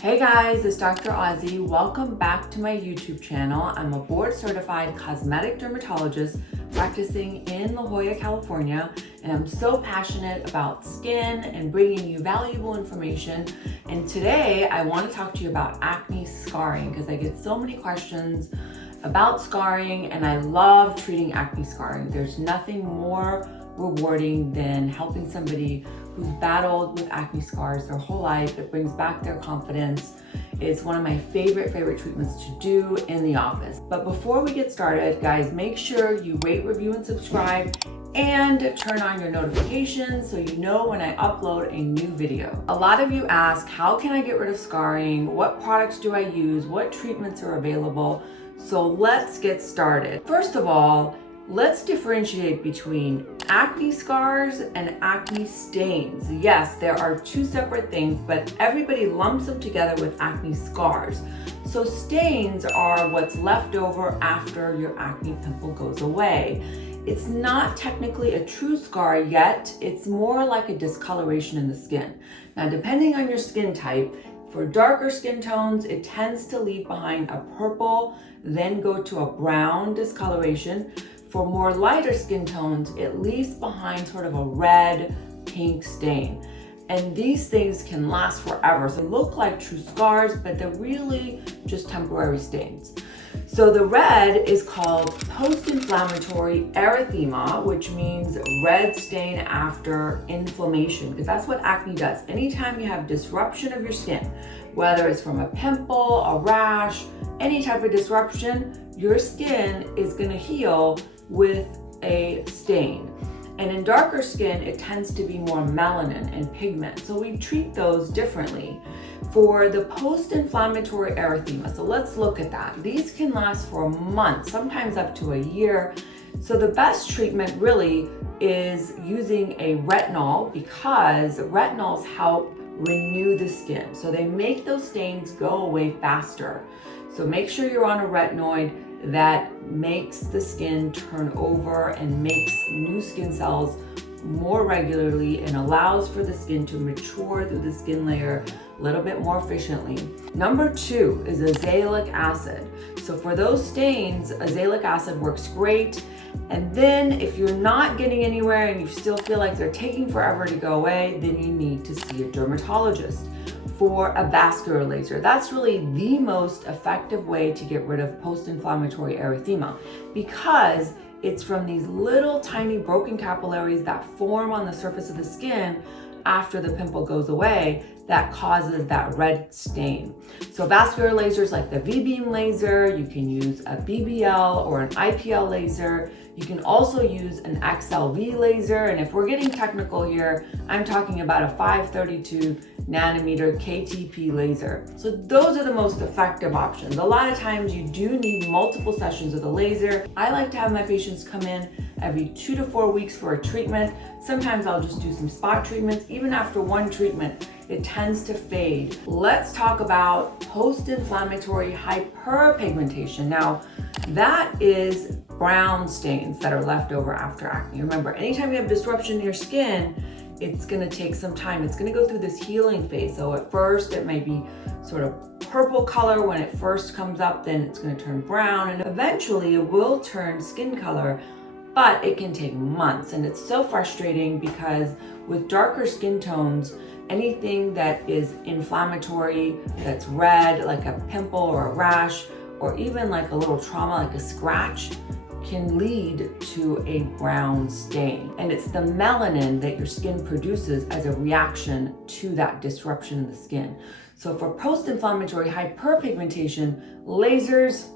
Hey guys, it's Dr. Ozzy. Welcome back to my YouTube channel. I'm a board certified cosmetic dermatologist practicing in La Jolla, California, and I'm so passionate about skin and bringing you valuable information. And today I want to talk to you about acne scarring because I get so many questions about scarring and I love treating acne scarring. There's nothing more rewarding than helping somebody who's battled with acne scars their whole life. It brings back their confidence. It's one of my favorite treatments to do in the office. But before we get started, guys, make sure you rate, review, and subscribe and turn on your notifications so you know when I upload a new video. A lot of you ask, how can I get rid of scarring? What products do I use? What treatments are available? So let's get started. First of all, let's differentiate between acne scars and acne stains. Yes, there are two separate things, but everybody lumps them together with acne scars. So stains are what's left over after your acne pimple goes away. It's not technically a true scar yet. It's more like a discoloration in the skin. Now, depending on your skin type, for darker skin tones, it tends to leave behind a purple, then go to a brown discoloration. For more lighter skin tones, it leaves behind sort of a red, pink stain. And these things can last forever. So they look like true scars, but they're really just temporary stains. So the red is called post-inflammatory erythema, which means red stain after inflammation, because that's what acne does. Anytime you have disruption of your skin, whether it's from a pimple, a rash, any type of disruption, your skin is going to heal with a stain. And in darker skin, it tends to be more melanin and pigment. So we treat those differently. For the post-inflammatory erythema, so let's look at that. These can last for months, sometimes up to a year. So the best treatment really is using a retinol because retinols help renew the skin. So they make those stains go away faster. So make sure you're on a retinoid that makes the skin turn over and makes new skin cells more regularly and allows for the skin to mature through the skin layer a little bit more efficiently. Number 2 is azelaic acid. So for those stains, azelaic acid works great. And then if you're not getting anywhere and you still feel like they're taking forever to go away, then you need to see a dermatologist for a vascular laser. That's really the most effective way to get rid of post-inflammatory erythema because it's from these little tiny broken capillaries that form on the surface of the skin after the pimple goes away that causes that red stain. So vascular lasers like the V-beam laser, you can use a BBL or an IPL laser. You can also use an XLV laser. And if we're getting technical here, I'm talking about a 532 nanometer KTP laser. So those are the most effective options. A lot of times you do need multiple sessions of the laser. I like to have my patients come in every 2 to 4 weeks for a treatment. Sometimes I'll just do some spot treatments. Even after one treatment, it tends to fade. Let's talk about post-inflammatory hyperpigmentation. Now, that is brown stains that are left over after acne. Remember, anytime you have disruption in your skin, it's gonna take some time. It's gonna go through this healing phase. So at first it may be sort of purple color when it first comes up, then it's gonna turn brown, and eventually it will turn skin color, but it can take months. And it's so frustrating because with darker skin tones, anything that is inflammatory, that's red, like a pimple or a rash, or even like a little trauma, like a scratch, can lead to a brown stain. And it's the melanin that your skin produces as a reaction to that disruption in the skin. So for post-inflammatory hyperpigmentation, lasers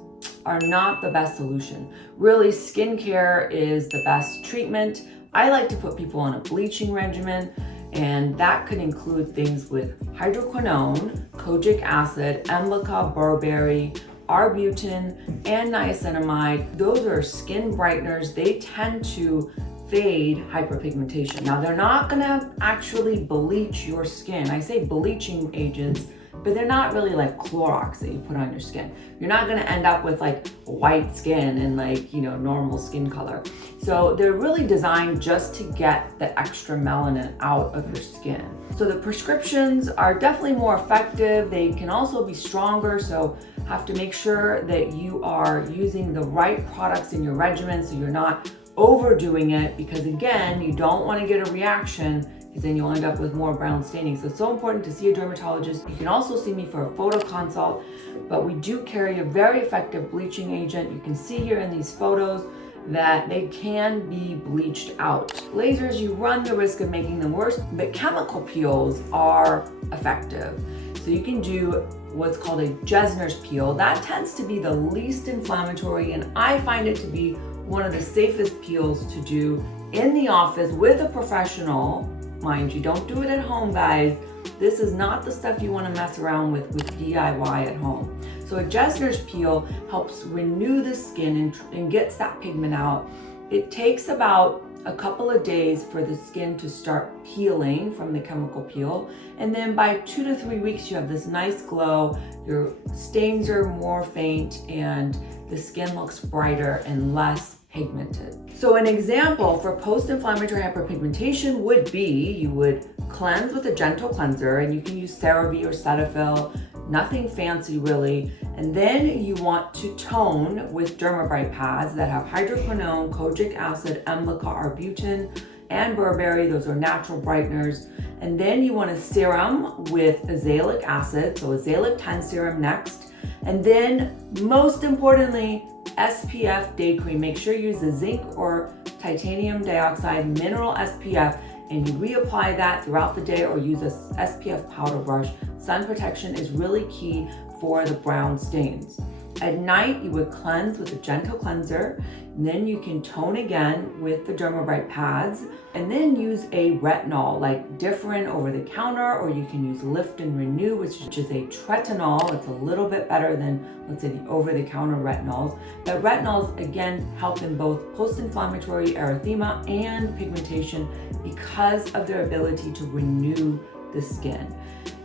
are not the best solution. Really, skincare is the best treatment. I like to put people on a bleaching regimen, and that could include things with hydroquinone, kojic acid, emlica, berberry, arbutin, and niacinamide. Those are skin brighteners. They tend to fade hyperpigmentation. Now, they're not gonna actually bleach your skin. I say bleaching agents but they're not really like Clorox that you put on your skin. You're not gonna end up with like white skin and like, you know, normal skin color. So they're really designed just to get the extra melanin out of your skin. So the prescriptions are definitely more effective. They can also be stronger, so have to make sure that you are using the right products in your regimen so you're not overdoing it, because again, you don't want to get a reaction because then you'll end up with more brown staining. So it's so important to see a dermatologist. You can also see me for a photo consult, but we do carry a very effective bleaching agent. You can see here in these photos that they can be bleached out. Lasers, you run the risk of making them worse, but chemical peels are effective. So you can do what's called a Jesner's peel. That tends to be the least inflammatory, and I find it to be one of the safest peels to do in the office with a professional. Mind you, don't do it at home, guys. This is not the stuff you want to mess around with DIY at home. So a Jesner's peel helps renew the skin and gets that pigment out. It takes about a couple of days for the skin to start healing from the chemical peel. And then by 2 to 3 weeks, you have this nice glow. Your stains are more faint and the skin looks brighter and less pigmented. So an example for post-inflammatory hyperpigmentation would be, you would cleanse with a gentle cleanser, and you can use CeraVe or Cetaphil, nothing fancy really. And then you want to tone with DermaBright pads that have hydroquinone, kojic acid, emlica, arbutin, and berberry. Those are natural brighteners. And then you want a serum with azelaic acid, so azelaic 10 serum next. And then most importantly, SPF day cream. Make sure you use the zinc or titanium dioxide mineral SPF, and you reapply that throughout the day or use a SPF powder brush. Sun protection is really key for the brown stains. At night, you would cleanse with a gentle cleanser, and then you can tone again with the DermaBright pads, and then use a retinol, like different over the counter, or you can use Lift and Renew, which is a tretinool. It's a little bit better than, let's say, the over-the-counter retinols. But retinols, again, help in both post-inflammatory erythema and pigmentation because of their ability to renew the skin.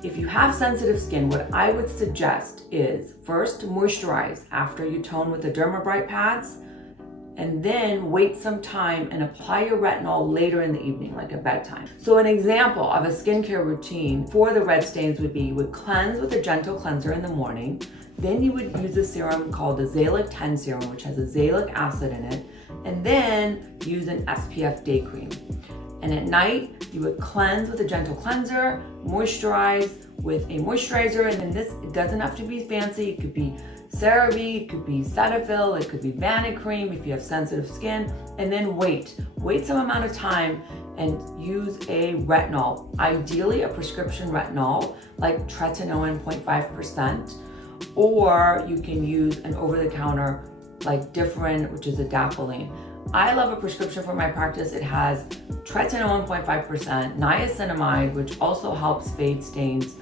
If you have sensitive skin, what I would suggest is first moisturize after you tone with the DermaBright pads, and then wait some time and apply your retinol later in the evening, like at bedtime. So an example of a skincare routine for the red stains would be, you would cleanse with a gentle cleanser in the morning, then you would use a serum called Azelaic 10 serum, which has azelaic acid in it, and then use an SPF day cream. And at night, you would cleanse with a gentle cleanser, moisturize with a moisturizer, and then this, it doesn't have to be fancy. It could be CeraVe, it could be Cetaphil, it could be Vanicream if you have sensitive skin, and then wait some amount of time and use a retinol, ideally a prescription retinol like tretinoin 0.5%, or you can use an over-the-counter like Differin, which is adapalene. I love a prescription for my practice. It has tretinoin 0.5%, niacinamide, which also helps fade stains.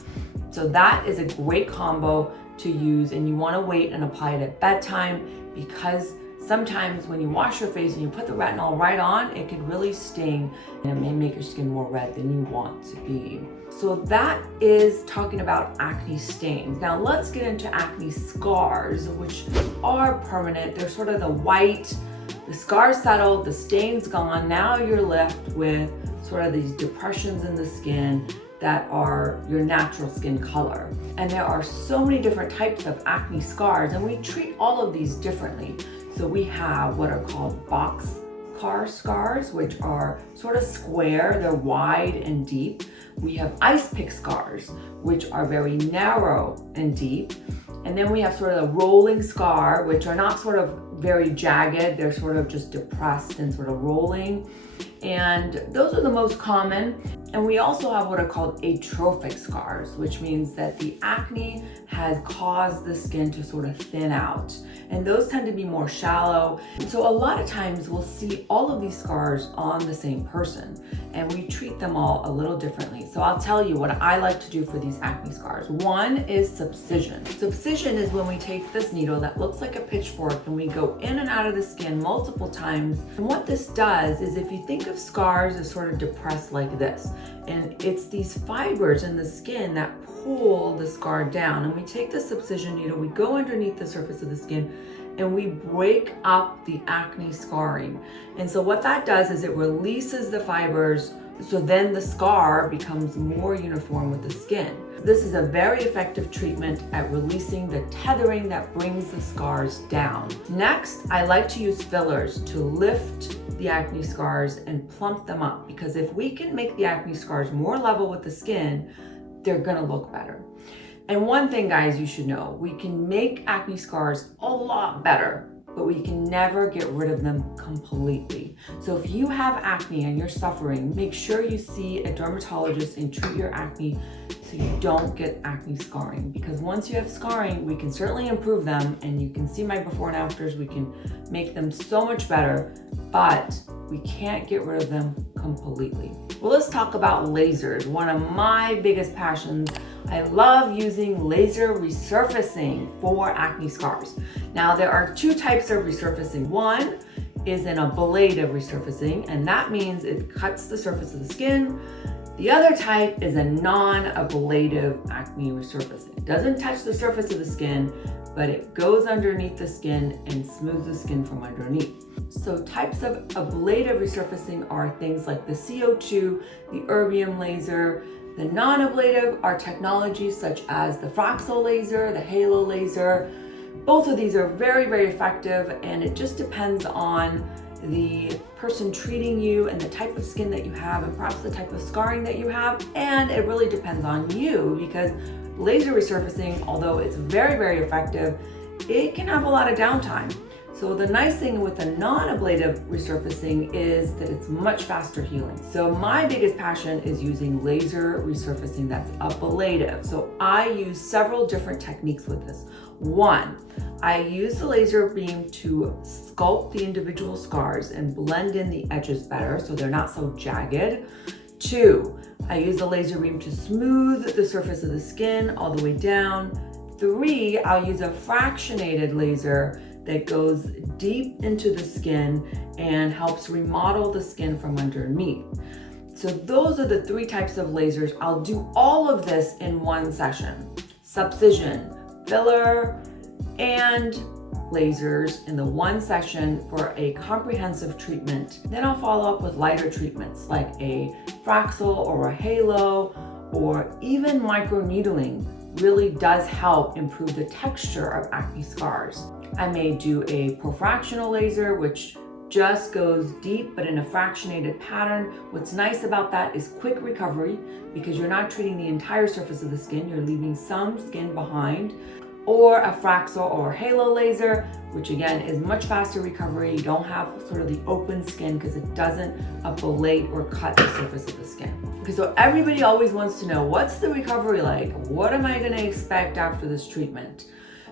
So that is a great combo to use, and you want to wait and apply it at bedtime, because sometimes when you wash your face and you put the retinol right on, it could really sting and it may make your skin more red than you want to be. So that is talking about acne stains. Now let's get into acne scars, which are permanent. They're sort of the white, the scar settled, the stain's gone. Now you're left with sort of these depressions in the skin that are your natural skin color. And there are so many different types of acne scars, and we treat all of these differently. So we have what are called boxcar scars, which are sort of square, they're wide and deep. We have ice pick scars, which are very narrow and deep. And then we have sort of the rolling scar, which are not sort of very jagged, they're sort of just depressed and sort of rolling. And those are the most common. And we also have what are called atrophic scars, which means that the acne has caused the skin to sort of thin out. And those tend to be more shallow. So a lot of times we'll see all of these scars on the same person, and we treat them all a little differently. So I'll tell you what I like to do for these acne scars. One is subcision. Subcision is when we take this needle that looks like a pitchfork and we go in and out of the skin multiple times. And what this does is, if you think of scars is sort of depressed like this. And it's these fibers in the skin that pull the scar down. And we take the subcision needle, we go underneath the surface of the skin, and we break up the acne scarring. And so what that does is it releases the fibers, so then the scar becomes more uniform with the skin. This is a very effective treatment at releasing the tethering that brings the scars down. Next, I like to use fillers to lift the acne scars and plump them up, because if we can make the acne scars more level with the skin, they're gonna look better. And one thing, guys, you should know, we can make acne scars a lot better, but we can never get rid of them completely. So if you have acne and you're suffering, make sure you see a dermatologist and treat your acne so you don't get acne scarring. Because once you have scarring, we can certainly improve them, and you can see my before and afters, we can make them so much better, but we can't get rid of them completely. Well, let's talk about lasers, one of my biggest passions. I love using laser resurfacing for acne scars. Now, there are two types of resurfacing. One is an ablative resurfacing, and that means it cuts the surface of the skin. The other type is a non-ablative acne resurfacing. It doesn't touch the surface of the skin, but it goes underneath the skin and smooths the skin from underneath. So types of ablative resurfacing are things like the CO2, the erbium laser. The non-ablative are technologies such as the Fraxel laser, the halo laser. Both of these are very, very effective, and it just depends on the person treating you and the type of skin that you have, and perhaps the type of scarring that you have. And it really depends on you, because laser resurfacing, although it's very, very effective, it can have a lot of downtime. So the nice thing with the non-ablative resurfacing is that it's much faster healing. So my biggest passion is using laser resurfacing that's ablative. So I use several different techniques with this. One, I use the laser beam to sculpt the individual scars and blend in the edges better so they're not so jagged. Two, I use the laser beam to smooth the surface of the skin all the way down. Three, I'll use a fractionated laser that goes deep into the skin and helps remodel the skin from underneath. So those are the three types of lasers. I'll do all of this in one session: subcision, filler, and lasers in the one session for a comprehensive treatment. Then I'll follow up with lighter treatments like a Fraxel or a halo, or even microneedling really does help improve the texture of acne scars. I may do a profractional laser, which just goes deep but in a fractionated pattern. What's nice about that is quick recovery, because you're not treating the entire surface of the skin, you're leaving some skin behind. Or a Fraxel or halo laser, which again is much faster recovery. You don't have sort of the open skin because it doesn't ablate or cut the surface of the skin. Okay, so everybody always wants to know, what's the recovery like? What am I gonna expect after this treatment?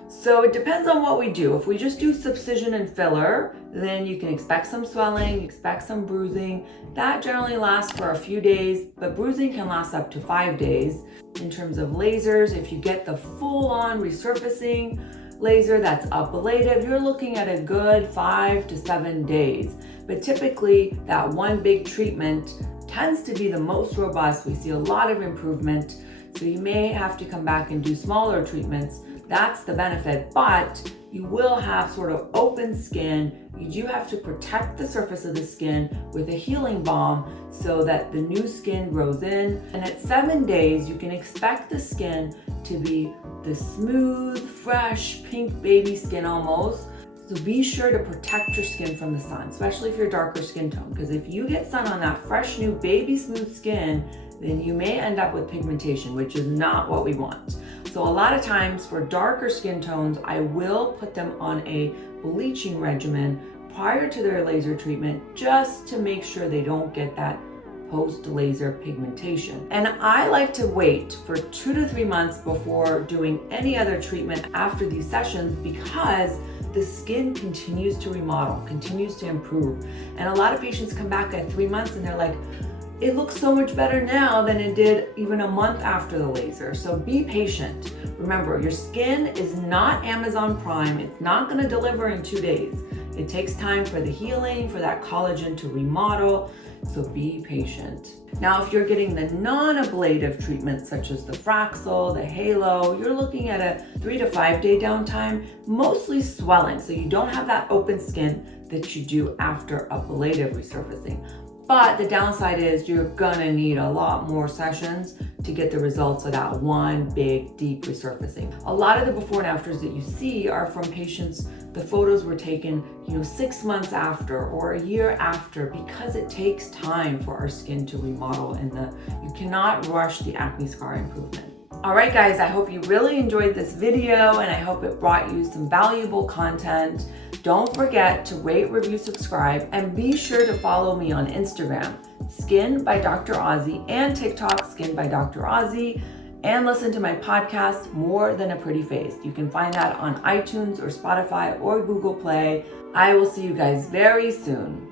So it depends on what we do. If we just do subcision and filler, then you can expect some swelling, expect some bruising. That generally lasts for a few days, but bruising can last up to 5 days. In terms of lasers, if you get the full-on resurfacing laser that's ablative, you're looking at a good 5 to 7 days. But typically, that one big treatment tends to be the most robust. We see a lot of improvement. So you may have to come back and do smaller treatments. That's the benefit, but you will have sort of open skin. You do have to protect the surface of the skin with a healing balm so that the new skin grows in. And at 7 days, you can expect the skin to be the smooth, fresh, pink baby skin almost. So be sure to protect your skin from the sun, especially if you're darker skin tone, because if you get sun on that fresh, new baby smooth skin, then you may end up with pigmentation, which is not what we want. So a lot of times for darker skin tones, I will put them on a bleaching regimen prior to their laser treatment, just to make sure they don't get that post-laser pigmentation. And I like to wait for 2 to 3 months before doing any other treatment after these sessions, because the skin continues to remodel, continues to improve. And a lot of patients come back at 3 months and they're like, it looks so much better now than it did even a month after the laser. So be patient. Remember, your skin is not Amazon Prime. It's not gonna deliver in 2 days. It takes time for the healing, for that collagen to remodel. so be patient. Now, if you're getting the non-ablative treatments such as the Fraxel, the Halo, you're looking at a 3 to 5 day downtime, mostly swelling, so you don't have that open skin that you do after ablative resurfacing. But the downside is you're gonna need a lot more sessions to get the results of that one big deep resurfacing. A lot of the before and afters that you see are from patients, the photos were taken 6 months after or a year after, because it takes time for our skin to remodel and you cannot rush the acne scar improvement. All right, guys, I hope you really enjoyed this video and I hope it brought you some valuable content. Don't forget to rate, review, subscribe, and be sure to follow me on Instagram, SkinByDrAzi, and TikTok, SkinByDrAzi, and listen to my podcast, More Than a Pretty Face. You can find that on iTunes or Spotify or Google Play. I will see you guys very soon.